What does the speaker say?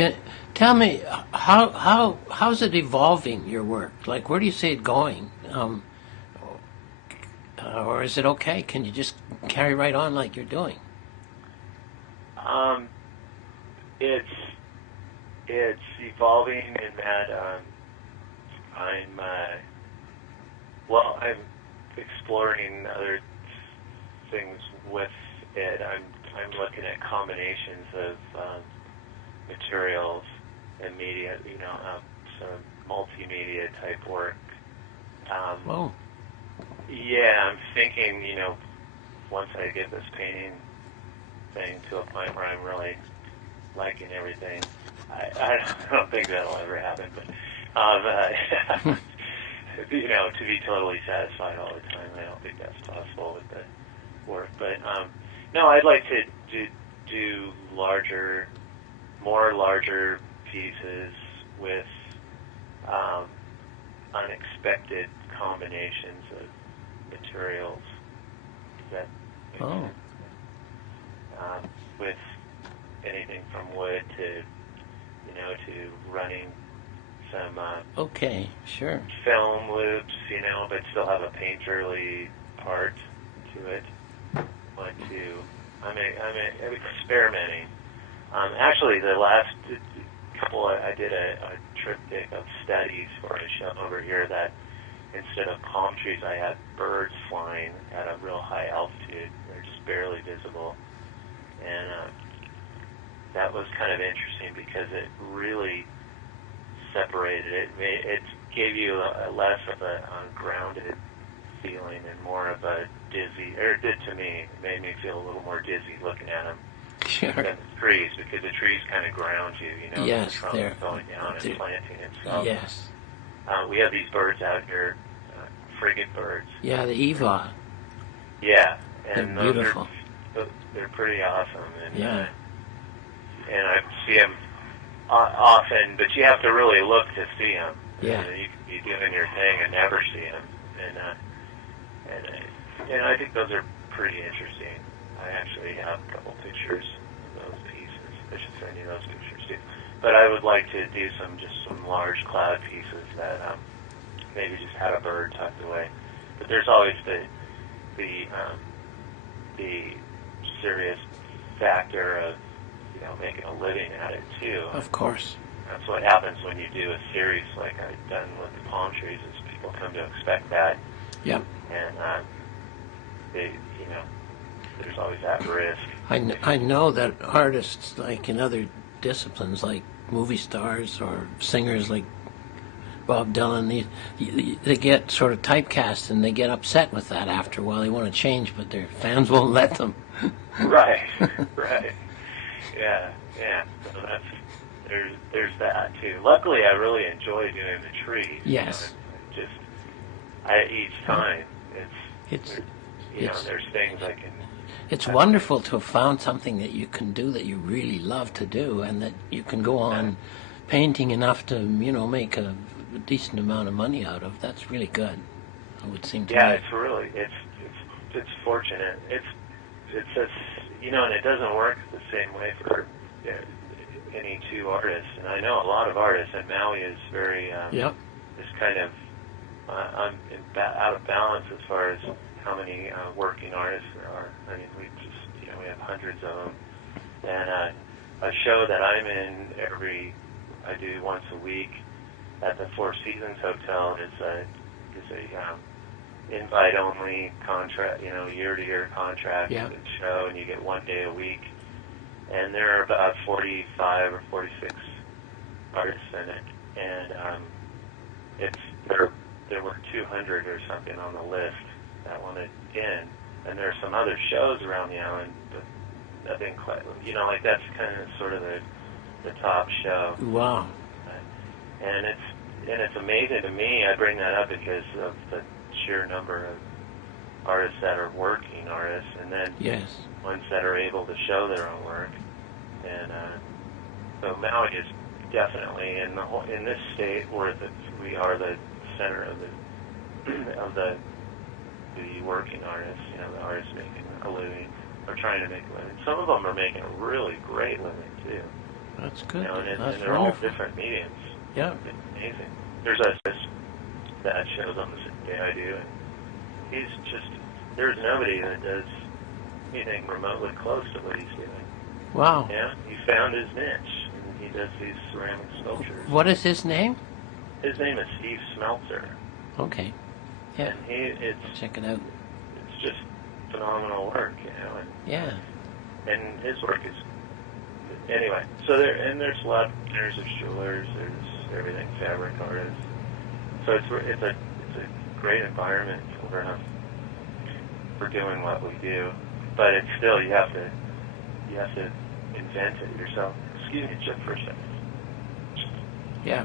Can tell me how's it evolving your work? Like, where do you see it going? Or is it okay? Can you just carry right on like you're doing? Um, it's evolving in that I'm exploring other things with it. I'm looking at combinations of materials and media, some multimedia type work. Oh, Yeah, I'm thinking, once I get this painting thing to a point where I'm really liking everything, I don't think that'll ever happen, but to be totally satisfied all the time, I don't think that's possible with the work. But no, I'd like to do larger pieces with unexpected combinations of materials. That makes sense. With anything from wood to running some okay, sure. film loops, but still have a painterly part to it. I'm experimenting. Actually, the last couple, I did a triptych of studies for a show over here that instead of palm trees, I had birds flying at a real high altitude. They're just barely visible. And that was kind of interesting because it really separated it. It gave you less of a grounded feeling and more of a dizzy, or it did to me. It made me feel a little more dizzy looking at them Sure. than the trees, because the trees kind of ground you, Yes, the trunk they're going down and planting itself. yes. We have these birds out here, frigate birds. Yeah, the Eva. Yeah, They're and beautiful. they're pretty awesome. And Yeah. and I see them often, but you have to really look to see them. Yeah. You can be doing your thing and never see them. And I think those are pretty interesting. I actually have a couple pictures of those pieces. I should send you those pictures too. But I would like to do some large cloud pieces that maybe just had a bird tucked away. But there's always the serious factor of making a living at it too. Of course. That's what happens when you do a series like I've done with the palm trees. Is people come to expect that. Yep. And there's always that risk. I know that artists, like in other disciplines, like movie stars or singers like Bob Dylan, they get sort of typecast and they get upset with that after a while. They want to change, but their fans won't let them. Right. Yeah. So there's that too. Luckily, I really enjoy doing the trees. Yes. Each time there's things I can. It's wonderful to have found something that you can do that you really love to do, and that you can go on painting enough to make a decent amount of money out of. That's really good. It would seem to me. Yeah, it's really it's fortunate. It's and it doesn't work the same way for any two artists. And I know a lot of artists, and Maui is very Yep. is kind of out of balance as far as how many working artists there are. I mean, we have hundreds of them. And a show that I'm in I do once a week at the Four Seasons Hotel is a invite only contract, year-to-year contract show, and you get 1 day a week. And there are about 45 or 46 artists in it, and there were 200 or something on the list that wanted in, and there are some other shows around the island, but nothing quite, that's kind of sort of the top show. Wow. And it's amazing to me. I bring that up because of the sheer number of artists that are working artists, and then ones that are able to show their own work. And so Maui is definitely in this state where we are the center of the working artists. The artists making a living or trying to make a living. Some of them are making a really great living too. That's good. And That's they're all wonderful. different mediums. Yeah. It's amazing. There's a that shows on the same day I do, and there's nobody that does anything remotely close to what he's doing. Wow. Yeah, he found his niche, and he does these ceramic sculptures. What is his name? His name is Steve Smeltzer. Okay. Yeah. And Check it out. it's just phenomenal work, Yeah. and his work is anyway. So there's jewelers, there's everything, fabric artists. So it's a great environment for doing what we do, but it's still you have to invent it yourself. Excuse me, just for a second. Yeah.